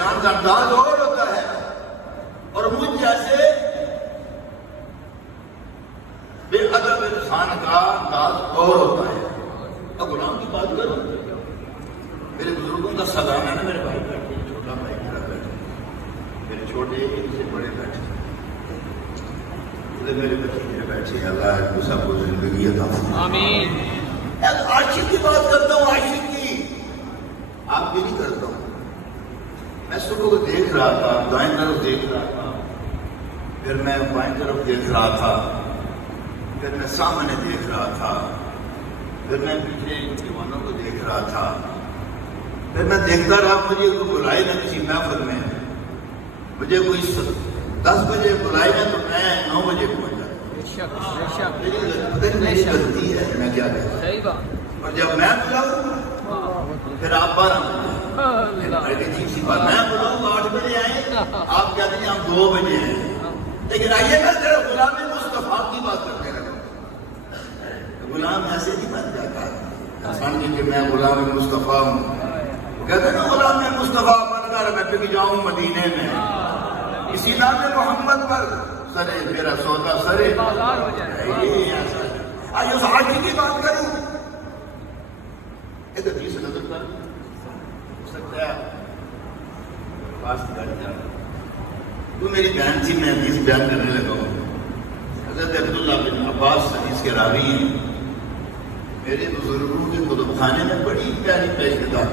بیان کا انداز اور ہوتا ہے اور مجھ جیسے بے ادب انسان کا انداز اور ہوتا ہے. اب غلام کی بات کرو. میرے بزرگوں کا سلام ہے نا. میرے بھائی بیٹھے, چھوٹا بھائی میرا بیٹھے, میرے چھوٹے سے بڑے بیٹھے, میرے بچے بیٹھے. اللہ کو سب کو زندگی عطا فرمائے. آمین. عاشق کی بات کرتا ہوں, عاشق کی. آپ بھی نہیں کرتا ہوں. میں صبح کو دیکھ رہا تھا, دائیں طرف دیکھ رہا تھا, پھر میں بائیں طرف دیکھ رہا تھا, پھر میں سامنے دیکھ رہا تھا, پھر میں پیچھے دیوانوں کو دیکھ رہا تھا, پھر میں دیکھتا رہا. مجھے کوئی بلائے نہ کسی محفل میں, مجھے کوئی 10 بجے بلائے نہ تو میں 9 بجے پہنچا. میری غلطی ہے, میں کیا کہتا. اور جب میں بلاؤں پھر آپ 12 بجے. عجیب سی بات, میں بلاؤں 8 بجے آئے, آپ کہتے ہیں ہم 2 بجے ہیں. لیکن آئیے نا ذرا غلام مصطفیٰ کی بات کرتے رہے. غلام ایسے نہیں بن جاتا سمجھے کہ میں غلام مصطفیٰ ہوں. وہ کہتے ہیں نا غلام مصطفیٰ بن کر میں پک جاؤں مدینے میں, اسی نام محمد پر سرے میرا سودا سرے بازار ہو جائے. آج اس عاشق کی بات کروں. ایک حدیث نظر کر سکتا ہے پاس کر جا. تو میری بہن تھی, میں حدیث بیان کرنے لگا ہوں. حضرت عبداللہ بن عباس حدیث کے راوی ہیں. میرے بزرگوں کے کتب خانے میں بڑی پیاری پیش کتاب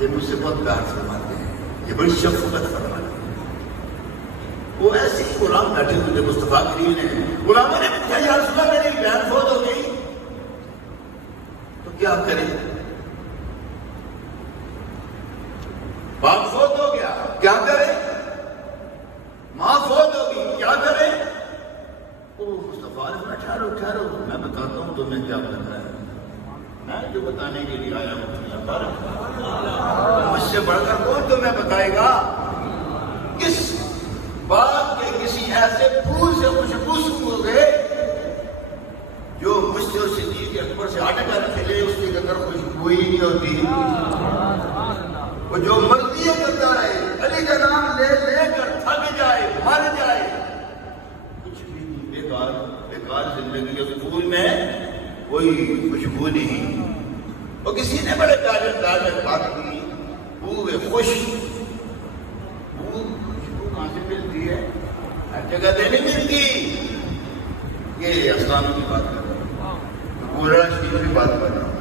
یہ مجھ سے بہت پیار فرماتے ہیں, یہ بڑی شفقت فرماتے ہیں. وہ ایسے ہی غلام بیٹھے ہوئے تھے مصطفیٰ کریم نے. غلاموں نے پوچھا یا رسول اللہ میری بہن فوت ہو گئی تو کیا کریں؟ باپ فوت ہو گیا کیا کریں؟ ماں فوت ہوگی کیا کریں؟ مصطفیٰ نے ٹھہرو ٹھہرو, میں بتاتا ہوں تمہیں کیا کرنا ہے. میں جو بتانے کے لیے آیا ہوں مجھ سے بڑھ کر کون تمہیں بتائے گا؟ کس بات کے کسی ایسے پھول سے خوشبو ہو گئے جو مجھ سے اور صدیق اکبر سے ہٹ کر کھلے, اس کے اندر خوشبو ہی نہیں ہوتی. وہ جو مرضی کرتا رہے, علی کا نام لے لے کر تھک جائے, مر جائے, کچھ بھی بیکار بیکار زندگی. اس پھول میں کوئی خوشبو نہیں. اور کسی نے بڑے پیارے انداز میں بات کی, بو خوش. خوشبو کہاں سے ملتی ہے؟ ہر جگہ دے نہیں ملتی. یہ اسلام کی بات کر رہا ہوں, مولا شریف کی بات کر رہا ہوں,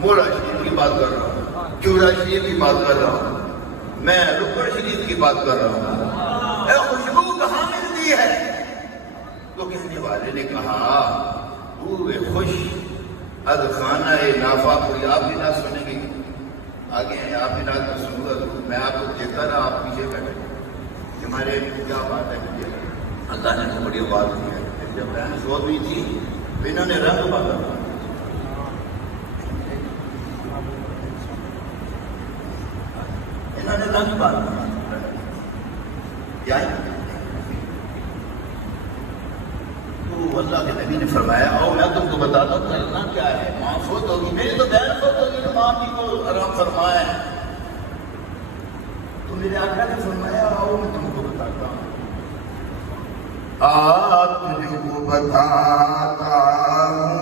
مولا شریف کی بات کر رہا ہوں, چورا شریف کی بات کر رہا ہوں, میں رکن شریف کی بات کر رہا ہوں. اے خوشبو کہاں ملتی ہے؟ تو کہنے والے نے کہا بو خوش از خانہ نافا پوری. آپ بھی نہ سنیں گے, آگے ہیں آپ بھی نہ سنوں گا ضرور. میں آپ کو دیکھتا رہا, آپ پیچھے بیٹھے. ہمارے کیا بات ہے, مجھے اللہ نے تو بڑی بات کی ہے. جب بہن سو بھی تھی تو انہوں نے رنگ باندھا. انہوں نے رنگ باندھا کیا ہے؟ تو اللہ کے نبی نے فرمایا آؤ میں تم کو بتاتا ہوں کرنا کیا ہے. ماں فوت ہوگی, میری تو بہن فوت ہوگی تو ماں بھی کو آرام فرمائے. تو میرے آقا نے فرمایا آؤ میں تم کو بتاتا ہوں. تجھ کو بتاتا ہوں,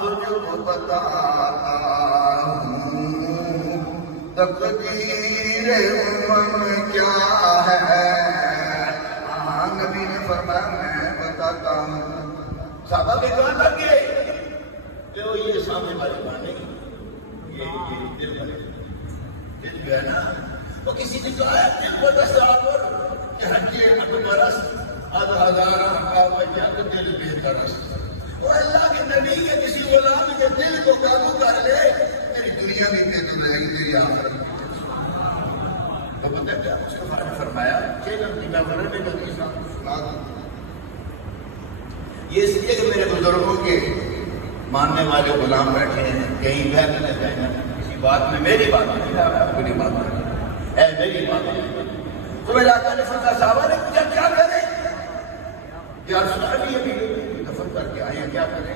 تجھ کو بتاتا ہوں تقدیر امم کیا ہے. نبی نے فرمایا میں بتاتا ہوں. صحابہ کے کہاں لگ گئے کہ وہ یہ سامنے والی بات نہیں, یہ دل والے دل جو ہے نا, وہ کسی نے کہا ہے دل کو تصور کہ ہٹے برس از ہزار دل بے برس. وہ اللہ کے نبی کے کسی غلام کے دل کو قابو کر لے, تیری دنیا بھی بہتر رہے گی, تیری آخرت. تو پتہ کیا مصطفیٰ نے فرمایا کہ میں ورن میں نبی سنا دوں. یہ اس لیے کہ میرے بزرگوں کے ماننے والے غلام بیٹھے ہیں, کہیں بہت نہ جائیں کسی بات میں. میری بات نہیں, میں اپنی بات کروں, اے میری بات نہیں. تو میرے آقا نے فرمایا صحابہ نے پوچھا کیا کریں؟ یا رسول اللہ ابھی دفن کر کے آئے ہیں, کیا کریں؟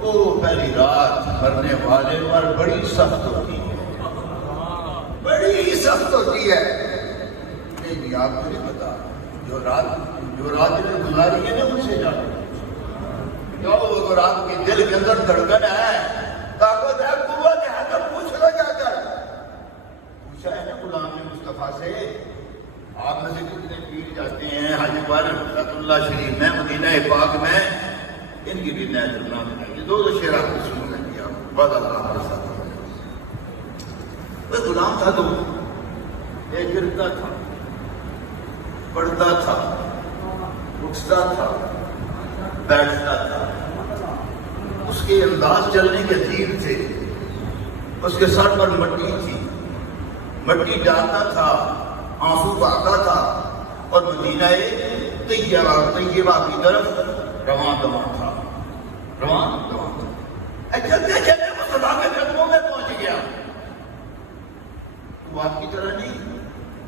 او پہلی رات مرنے والے پر بڑی سخت ہوتی ہے، بڑی سخت ہوتی ہے۔ نہیں آپ کو نہیں پتا، جو رات نے گزاری ہے نا ان سے جاؤ، وہ رات کے دل کے اندر دھڑکن ہے، طاقت ہے، قوت ہے، تو پوچھ لو جا کر۔ پوچھا ہے نا غلام نے مصطفیٰ سے، آپ میں سے کتنے پیر جاتے ہیں حج پر رحمۃ اللہ شریف میں، مدینہ پاک میں، ان کی بھی نیت اللہ بنائیے۔ دو شعر آپ کو سنوں میں دیا، بعد اللہ کے ساتھ وہ غلام تھا، تو ایک گرتا تھا، پڑھتا تھا، اٹھتا تھا، بیٹھتا تھا، اس کے انداز چلنے کے عجیب تھے، اس کے سر پر مٹی تھی، مٹی ڈالتا تھا، آنسو بہاتا تھا، اور مدینہ طیبہ کی طرف رواں دواں تھا، رواں دواں تھا۔ چلتے چلتے مصطفیٰ کے قدموں میں پہنچ گیا۔ وہ آپ کی طرح نہیں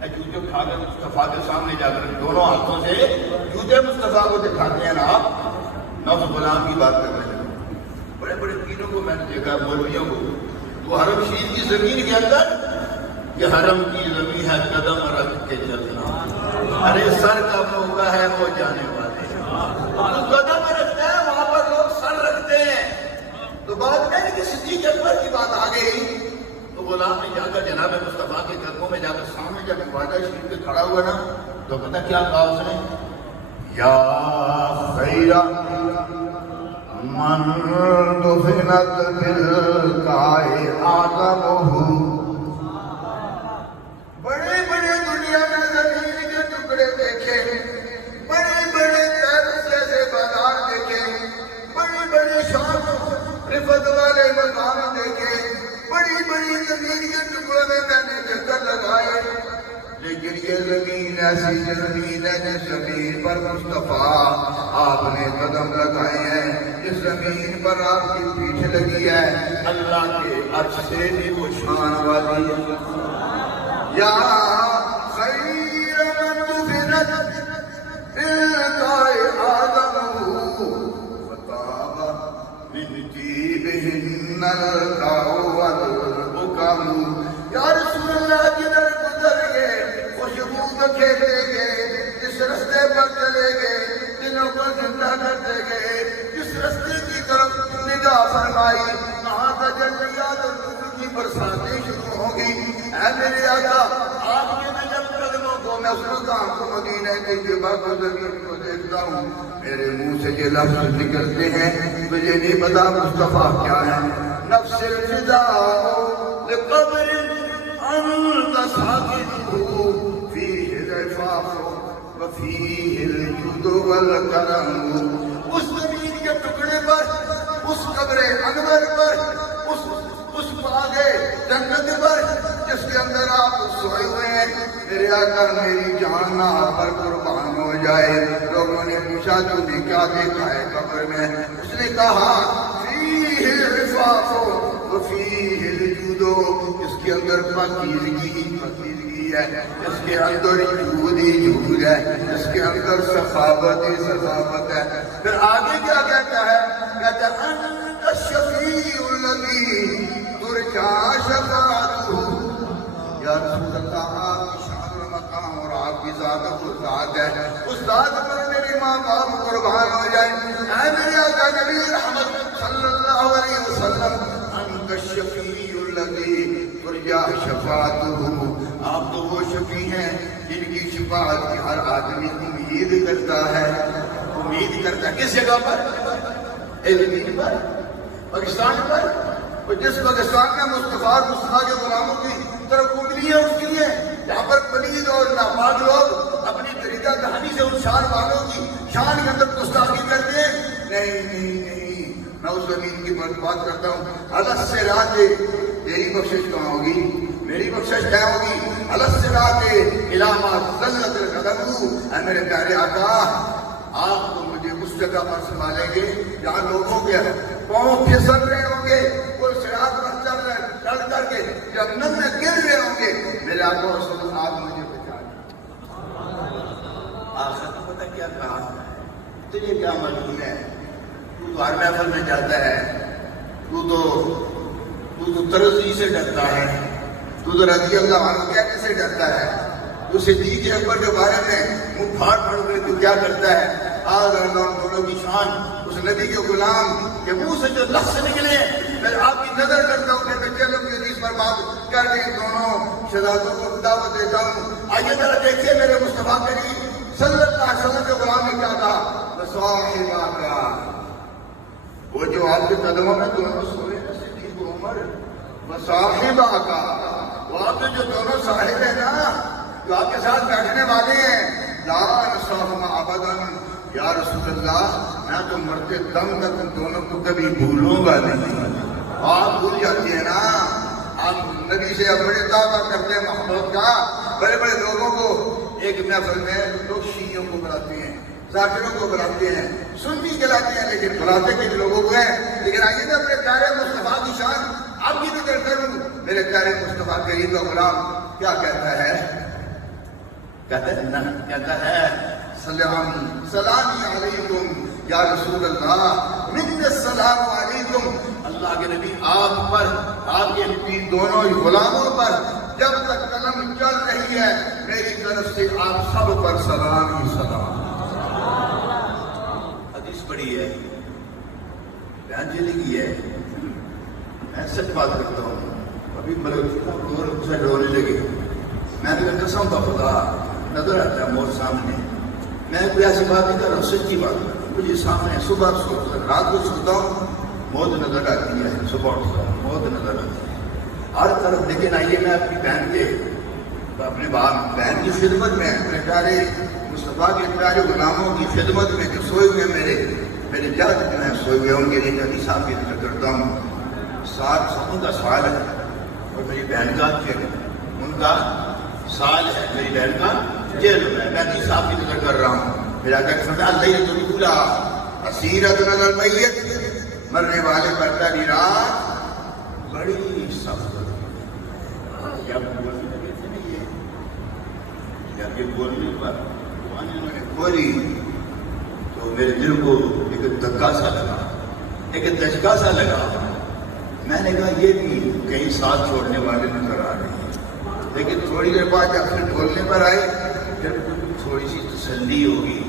جوتے کھا کر مصطفیٰ کے سامنے جا کر دونوں ہاتھوں سے جوتے مصطفیٰ کو دکھاتے ہیں نا آپ، نہ اس غلام کی بات کر رہے ہیں۔ بڑے بڑے پیروں کو میں نے دیکھا، مولویوں کو، وہ حرم شریف کی زمین کے اندر، یہ حرم کی زمین ہے، قدم رکھ کے چلنا، ارے سر کا موقع ہے وہ جانے والے، قدم رکھتا ہے وہاں پر لوگ سر رکھتے ہیں۔ تو بات ہے کہ صدیق اکبر کی بات آ گئی، تو غلام نے جا کر جناب مصطفیٰ کے قدموں میں جا کر سامنے جب خواجہ شریف کے کھڑا ہوا نا، تو پتہ کیا کہا اس نے؟ یا خیر من دفنت بالکائے آدمہ، بڑے بڑے دنیا میں زمین کے ٹکڑے دیکھے، بڑے بڑے پیرس جیسے بازار دیکھے، بڑی بڑی شان رفت والے مکان دیکھے، بڑی بڑی زمین کے ٹکڑوں میں نے چکر لگائے، لیکن یہ زمین ایسی زمین ہے جس زمین پر مصطفیٰ آپ نے قدم لگائے ہیں، جس زمین پر آپ کی پیٹھ لگی ہے، اللہ کے عرش سے بھی وہ شان والی ہے۔ یا خیر من دفنت بالکائے آدمہ فطاب من طیبہن القاء والبکم۔ یا رسول اللہ جدھر گزر گئے خوشبو بکھیرے گئے، جس رستے پر چلے گئے دلوں کو زندہ کرتے گئے، جس رستے کی طرف نگاہ فرمائی وہاں تجلیات اور نور کی برساتیں شروع ہوں گی۔ اے میرے آقا، آپ کے میں جب قدموں کو، میں اس مقام کو، مدینہ طیبہ کو، زمین کو دیکھتا ہوں، میرے منہ سے یہ لفظ نکلتے ہیں، مجھے نہیں پتا مصطفیٰ کیا ہے۔ نفس الفداء لقبر انت ساکنہ فیہ العفاف وفیہ الجود والکرم۔ اس زمین کے ٹکڑے پر، اس قبر انور پر، اس باغ جنت پر جس کے اندر آپ سوئے ہوئے ہیں، میرے آقا میری جان نہ آپ پر قربان ہو جائے۔ لوگوں نے پوچھا تو نے کیا دیکھا ہے قبر میں؟ اس نے کہا فیہ العفاف وفیہ الجود، اس کے اندر پاکیزگی ہے، اس کے اندر جود ہے، اس کے اندر سخاوت ہے۔ پھر آگے کیا کہتا ہے؟ کہتا ہے انت الشفیع الذی ترجی شفاعتہ۔ یا رسول اللہ، آپ کی شان و مقام اور آپ کی ذات و ذات ہے، اس ذات پر میری ماں باپ قربان ہو جائے۔ اے میرے آقا نبی رحمت صلی اللہ علیہ وسلم، انت الشفیع الذی ترجی شفاعتہ، آپ تو وہ شفیع ہیں جن کی شفاعت کی ہر آدمی امید کرتا ہے، امید کرتا ہے۔ کس جگہ پر؟ زمین پر، پاکستان پر، جس پاکستان میں مصطفیٰ کے غلاموں کی طرف انگلیاں اٹھتی ہیں، جہاں پر پلید اور ناپاک لوگ اپنی طریقہ کہانی سے ان شان والوں کی شان کے اندر گستاخی کرتے ہیں۔ نہیں، میں اس زمین کی بات کرتا ہوں۔ الگ سے راہ کے میری بخشش کہاں ہوگی؟ میری بخشش کیا ہوگی؟ الگ سے راہ کے علامہ زلت القدم۔ اے میرے پیارے آقا، آپ تو مجھے اس جگہ پر سنبھالیں گے جہاں لوگوں کے پاؤں پھسل رہے ہوں گے، وہ صراط پر چل کر کے جنت میں گر رہے ہوں گے، میرے آقا رسول اللہ آپ مجھے بچا لیں۔ آخر تو پتہ کیا کہا؟ تجھے کیا معلوم ہے؟ تو ہر محفل میں جاتا ہے، تو ترزی سے ڈرتا ہے، تو رضی اللہ عنہ کہنے سے ڈرتا ہے، تو صدیق اکبر کے بارے میں منہ پھاڑ کے تو کیا کرتا ہے؟ آج اللہ ان دونوں کی شان، اس نبی کے غلام کے منہ سے جو لفظ نکلے، میں آپ کی نظر کرتا ہوں کہ میں چلوں کی حدیث پر بات کر کے دونوں شہزادوں کو دعوت دیتا ہوں۔ آئیے ذرا دیکھیے میرے مصطفیٰ کریم صلی اللہ علیہ وسلم کے غلام نے کیا کہا؟ وصاحبہ کا، وہ جو آپ کے قدموں میں دونوں سوئے نا صدیق عمر، وصاحبہ کا، وہ آپ کے جو دونوں صاحب ہیں نا، جو آپ کے ساتھ بیٹھنے والے ہیں، لا نصاحبہ ابدا، یا رسول اللہ میں تو مرتے دم تک ان دونوں کو کبھی بھولوں گا نہیں۔ آپ بھول جاتے ہیں نا، آپ نبی سے بڑے دعویٰ کرتے ہیں محبت کا، بڑے بڑے لوگوں کو ایک محفل میں لوگ شیعوں کو بلاتے ہیں، ذاکروں کو بلاتے ہیں، سنی کہلاتے ہیں، لیکن بلاتے کن لوگوں کو ہیں؟ لیکن آئیے میں اپنے پیارے مصطفیٰ کی شان آپ کی نظر کروں، میرے پیارے مصطفیٰ کریم کا غلام کیا کہتا ہے؟ کہتا ہے سلامی علیکم یا رسول اللہ، من السلام علیکم، اللہ کے نبی آپ پر، آپ کے دونوں غلاموں پر جب تک قلم چل رہی ہے میری طرف سے آپ سب پر سلام ہی سلام۔ حدیث پڑھی ہے، بیان جی لکھی ہے، میں سچ بات کرتا ہوں، ابھی ملک سے ڈرنے لگے، میں نے کہا قسم کا خدا نظر آتا ہے مور سامنے، میں کوئی ایسی بات نہیں کر رہا ہوں، سچی بات کر رہا ہوں، مجھے سامنے صبح سوچتا ہوں، رات کو سوچتا ہوں، موت نظر آتی ہے، صبح اٹھتا ہوں موت نظر آتی ہے ہر طرف۔ لیکن آئیے میں اپنی بہن کے، اپنے بہن کی خدمت میں، اپنے پیارے مصطفیٰ کے پیارے غلاموں کی خدمت میں جو سوئے ہوئے میرے جد جو ہیں سوئے ہوئے، ان کے لیے حدیث صاحب کی ذکر کرتا ہوں۔ 7 سالوں کا سوال ہے، اور میری بہن کا ان کا سال ہے، میری بہن کا جیل میں، میں حدیث صاحب کی ذکر کر رہا ہوں۔ میرا کہ اللہ بولا اسیرت نظر میت، مرنے والے پر پہلی رات بڑی سخت، جب بولنے لگے تھے نا یہ بولنے پر انہوں نے بولی تو میرے دل کو ایک دھکا سا لگا، ایک دھچکا سا لگا۔ میں نے کہا یہ بھی کہیں ساتھ چھوڑنے والے نظر آ رہے ہیں، لیکن تھوڑی دیر بعد جب پھر بولنے پر آئے، پھر تھوڑی سی تسلی ہوگی،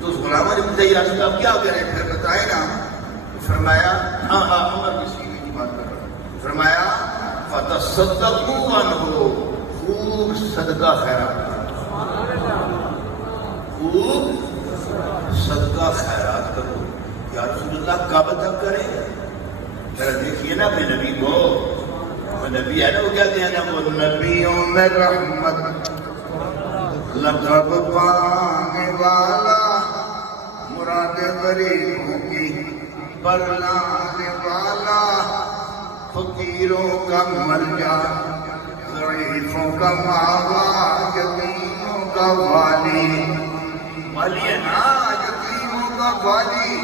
تو اس غلامہ نے پوچھا یا رسول اللہ کیا کریں؟ پھر بتائے نا، فرمایا ہاں عمر کی سینے کی بات کر رہا ہوں، فرمایا فتصدقوا عنہ، خوب صدقہ خیرات، خوب صدقہ خیرات کرو۔ یا رسول اللہ کب تک کریں؟ ذرا دیکھیے نا اپنے نبی کو، وہ نبی ہے نا، وہ کہتے ہیں نا وہ نبیوں میں رحمت، لقب پانے والا، مراد غریبوں کی برلانے والا، فقیروں کا ملجا، ضعیفوں کا ماوا، یتیموں کا والی، والی ہے نا، یتیموں کا والی،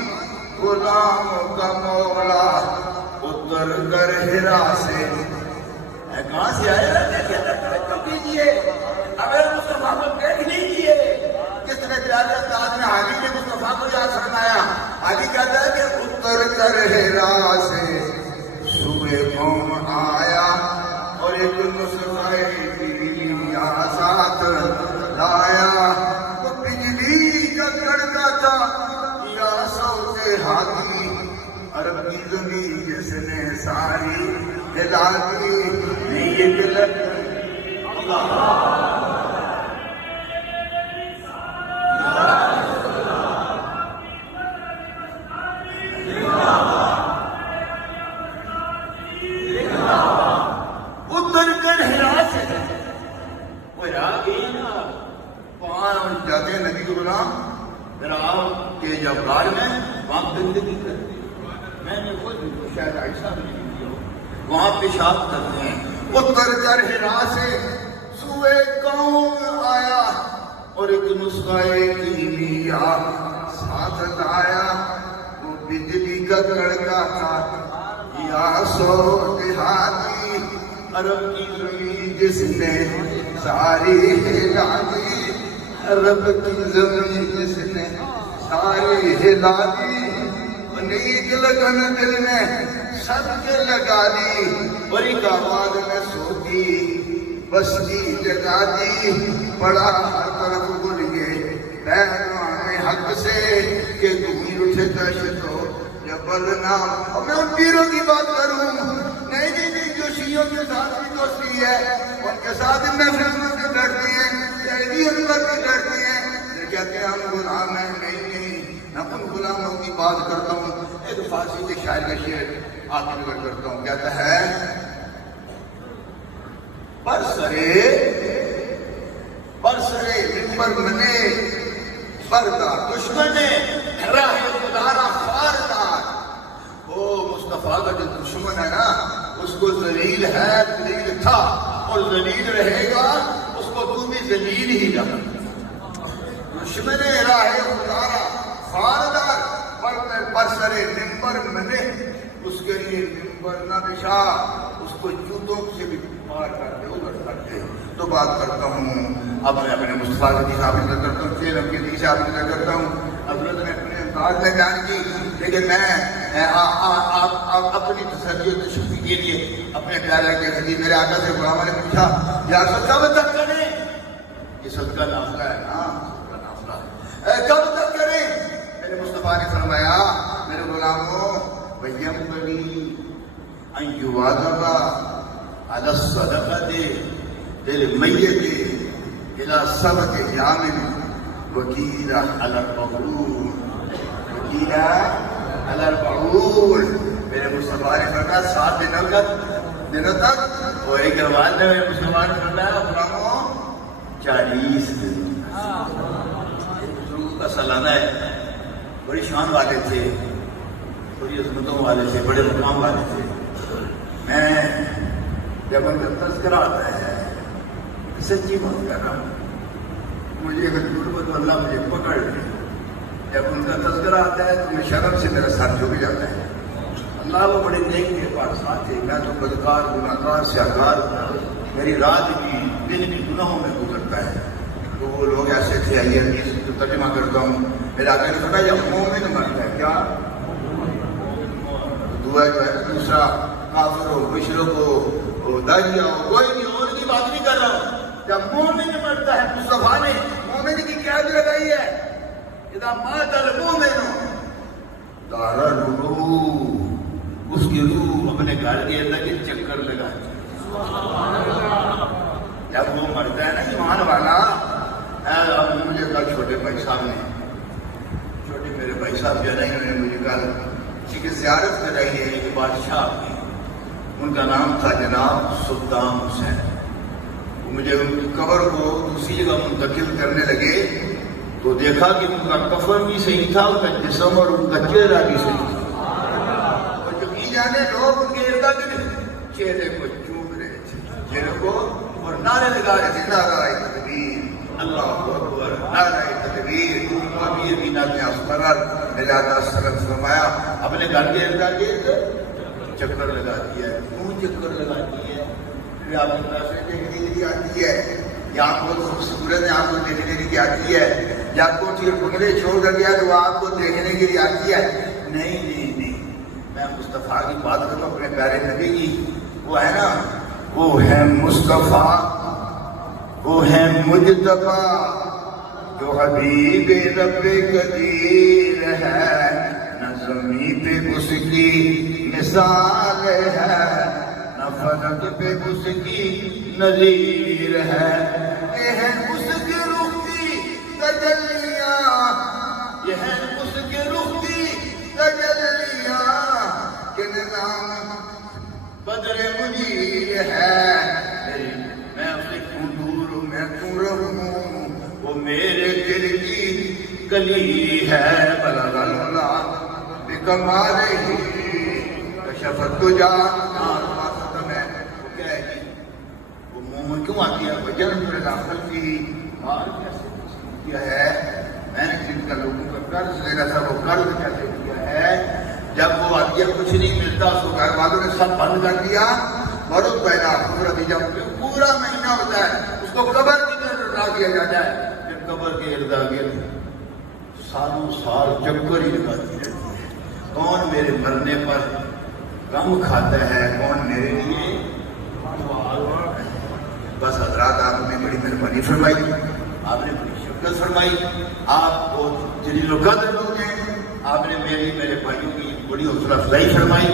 غلاموں کا مولا، اتر کر ہرا سے، کہاں سے آئے رہتے ہیں؟ توجہ کیجیے، اگر مصطفیٰ کو دیکھ لیجیے، کس طرح پیارے انداز میں حاجی نے مصطفیٰ کو یاد فرمایا۔ حاجی کہتا ہے کہ اتر کر ہرا سے صبح قوم آیا، اور ایک نسخہ دنیا ساتھ لایا، وہ بجلی کا کڑکا تھا یا صوت ہاتھی، عرب کی زمین جس نے ساری ہلا دی، یہ دلت اتر کر ہرا سے، وہ ہرا گئی نا، پانچ جاتے ہیں نبی غلام ہرا کے جب غار میں، وہاں گندگی کرتے ہیں، میں نے خود شاید عائشہ بھی نہیں کی ہو، وہاں پیشاب کرتے ہیں۔ اتر کر ہرا سے سوئے قوم آیا، اور ایک نسخہ کیمیا ساتھ لایا، وہ بجلی کا کڑکا تھا یا صوت ہاتھی، عرب کی زمین جس نے ساری ہلا دی، عرب کی زمین جس نے ساری ہلا دی، نیک لگن دل نے سب کے لگا دی، بڑی آواز میں سوچی بستی جگا دی، بڑا ہر طرف بھول گئے پہلوان حق سے کہ گھوم اٹھے دشت ہو یا بلنام۔ اور میں ان پیروں کی بات کروں، نہیں جو شیعوں کے ساتھ بھی دوستی ہے، ان کے ساتھ محفلوں کے بیٹھتے ہیں، تحریر انور کے بیٹھتے ہیں، یہ کہتے ہیں ہم غلام ہیں۔ نہیں، میں ان غلاموں کی بات کرتا ہوں۔ ایک فارسی کے شاعر کا شعر آپ کو کرتا ہوں، کہتا ہے برسرے ممبر بنے بردا دشمن راہ خدارا خاردار۔ وہ مصطفیٰ کا جو دشمن ہے نا، اس کو ذلیل ہے، ذلیل تھا اور ذلیل رہے گا، اس کو تو بھی ذلیل ہی رہا۔ دشمن راہ خدارا خاردار، برسرے ممبر بنے، اس کے لیے ممبر نہ بچھا، اس کو جوتوں سے بھی پار کرتے ادھر کرتے۔ تو بات کرتا ہوں اب میں اپنے مصطفیٰ کی حدیث آپ نظر کرتا ہوں، پھر اب کی حدیث آپ نظر کرتا ہوں۔ حضرت نے اپنے انداز میں بیان کی، لیکن میں اپنی تسلی و تشفی کے لیے اپنے پیارے کے حدیث میرے آقا سے غلاموں نے پوچھا یا صدقہ کب تک کریں؟ یہ صدقہ نافلہ ہے نا، صدقہ نافلہ ہے، کب تک کریں؟ میرے مصطفیٰ نے فرمایا میرے غلاموں وَيَنْبَغِي أَنْ يُوَاظَبَ عَلَى الصَّدَقَةِ لِلْمَيِّتِ إِلَى سَبْعِ أَيَّامٍ وَكِيلَ عَلَى الْبَعُولِ، وَكِيلَ عَلَى الْبَعُولِ۔ میرے مصطفیٰ نے فرمایا 7 دنوں تک، اور ایک روایت میں میرے مصطفیٰ نے فرمایا غلاموں 40 دن کا سالانہ ہے۔ بڑی شان والے تھے، بڑی عظمتوں والے تھے، بڑے مقام والے تھے۔ میں جب ان کا تذکرہ آتا ہے سچی بات کر رہا ہوں، مجھے اگر جھوٹ بولوں اللہ مجھے پکڑ لے۔ جب ان کا تذکرہ آتا ہے تو میں شرم سے میرا سر جھک جاتا ہے۔ اللہ وہ بڑے نیک کے پاس ساتھ تھے، میں تو بدکار گناہگار سیاہکار، میری رات کی دن کی گناہوں میں گزرتا ہے۔ تو وہ لوگ ایسے تھے، آئیے حدیث کو ترجمہ کرتا ہوں۔ میرے آقا نے فرمایا جب مومن مرتا ہے، کیا دعا جو ہے دوسرا کافر ہو، مشرک ہو، داعیہ ہو، کوئی نہیں، اور کی بات نہیں کر رہا ہوں، جب مومن مرتا ہے مصطفیٰ نے مومن کی قید لگائی ہے، اذا مات المؤمن دار الروح، اس کی روح اپنے گھر کے اندر کے چکر لگاتی ہے۔ جب وہ مرتا ہے نا ایمان والا، مجھے کل چھوٹے بھائی صاحب نے، چھوٹے میرے بھائی صاحب جو ہے نا، انہوں نے مجھے کل کسی کی زیارت کرائی ہے ایک بادشاہ کی، ان کا نام تھا جناب سلطان حسین۔ مجھے ان کی قبر کو دوسری جگہ منتقل کرنے لگے تو دیکھا کہ ان کا کفن بھی صحیح تھا، ان کا جسم اور ان کا چہرہ بھی صحیح تھا، اور جو کی جانے لوگ ان کے ارد گرد چہرے کو چوم رہے تھے، چہرے کو، اور نعرے لگا رہے تھے نعرہ تکبیر، اللہ اکبر، نعرہ تکبیر۔ ابھی ابھی نعرہ اسفرار میرے آقا صلی اللہ علیہ وسلم فرمایا اپنے گھر کے ارد گرد چکر لگا دیا ہے۔ کیوں چکر لگاتی ہے؟ پھر آپ کو سے دیکھنے کے لیے آتی ہے، یا آپ کو خوبصورت ہے آپ کو دیکھنے کے لیے آتی ہے، یا آپ کو بنگلے چھوڑ کر گیا تو آپ کو دیکھنے کے لیے آتی ہے؟ نہیں، میں مصطفیٰ کی بات کروں اپنے پیارے نبی کی۔ وہ ہے نا، وہ ہے مصطفیٰ، وہ ہے مجتبیٰ، جو حبیب رب قدیر ہے، نہ زمین پہ اس کی مثال ہے، نہ فلک پہ اس کی نظیر ہے۔ یہ ہے اس کے رخ کی تجلیاں، یہ ہے اس کے رخ کی تجلیاں، کہ نظام بدر منیر ہے۔ میں اس سے کیوں دور ہوں، میں کیوں رہوں، وہ میرے دل کی کلی ہے۔ بلغ العلا بکمالہ کشف الدجا، وہ کیا ہے، وہ مومن کیوں آتی ہے؟ وجن العقل کی مار کیسے کیا ہے؟ میں نے جن کا لوگوں کا قرض لینا تھا وہ قرض کیسے کیا ہے؟ جب وہ آتی ہے کچھ نہیں ملتا، اس کو گھر والوں نے سب بند کر دیا، مرد پیدا قدرتی جب پورا مہینہ ہوتا ہے اس کو قبر کی طرف لٹا دیا جاتا ہے، پھر قبر کے ارد گرد سالوں سال چکر ہی لگاتی رہتی ہے، کون میرے مرنے پر غم کھاتا ہے، کون میرے لیے بس حضرات آپ نے بڑی مہربانی فرمائی، آپ نے بڑی شفقت فرمائی، آپ بہت جلیل القدر لوگ ہیں، آپ نے میرے بھائیوں کی بڑی حوصلہ افزائی فرمائی،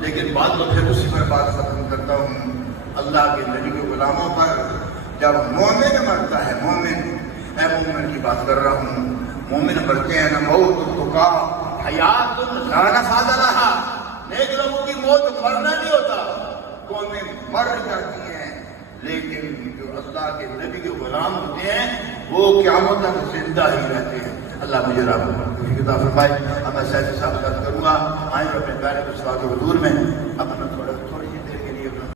لیکن بات تو پھر اسی پر بات ختم کرتا ہوں اللہ کے نبی کے غلاموں پر۔ جب مومن مرتا ہے، مومن، میں مومن کی بات کر رہا ہوں، مومن مرتے ہیں نہ موت تو کا حیات لا نفاذ رہا، نیک لوگوں کی موت مرنا نہیں ہوتا، قومیں مر جاتی ہیں، لیکن جو اللہ کے نبی کے غلام ہوتے ہیں وہ قیامت تک زندہ ہی رہتے ہیں۔ اللہ مجھے رحمت عطا فرمائے۔ اب میں سیاسی صاحب بات کروں گا، آئیں اپنے پیارے صلاۃ حضور میں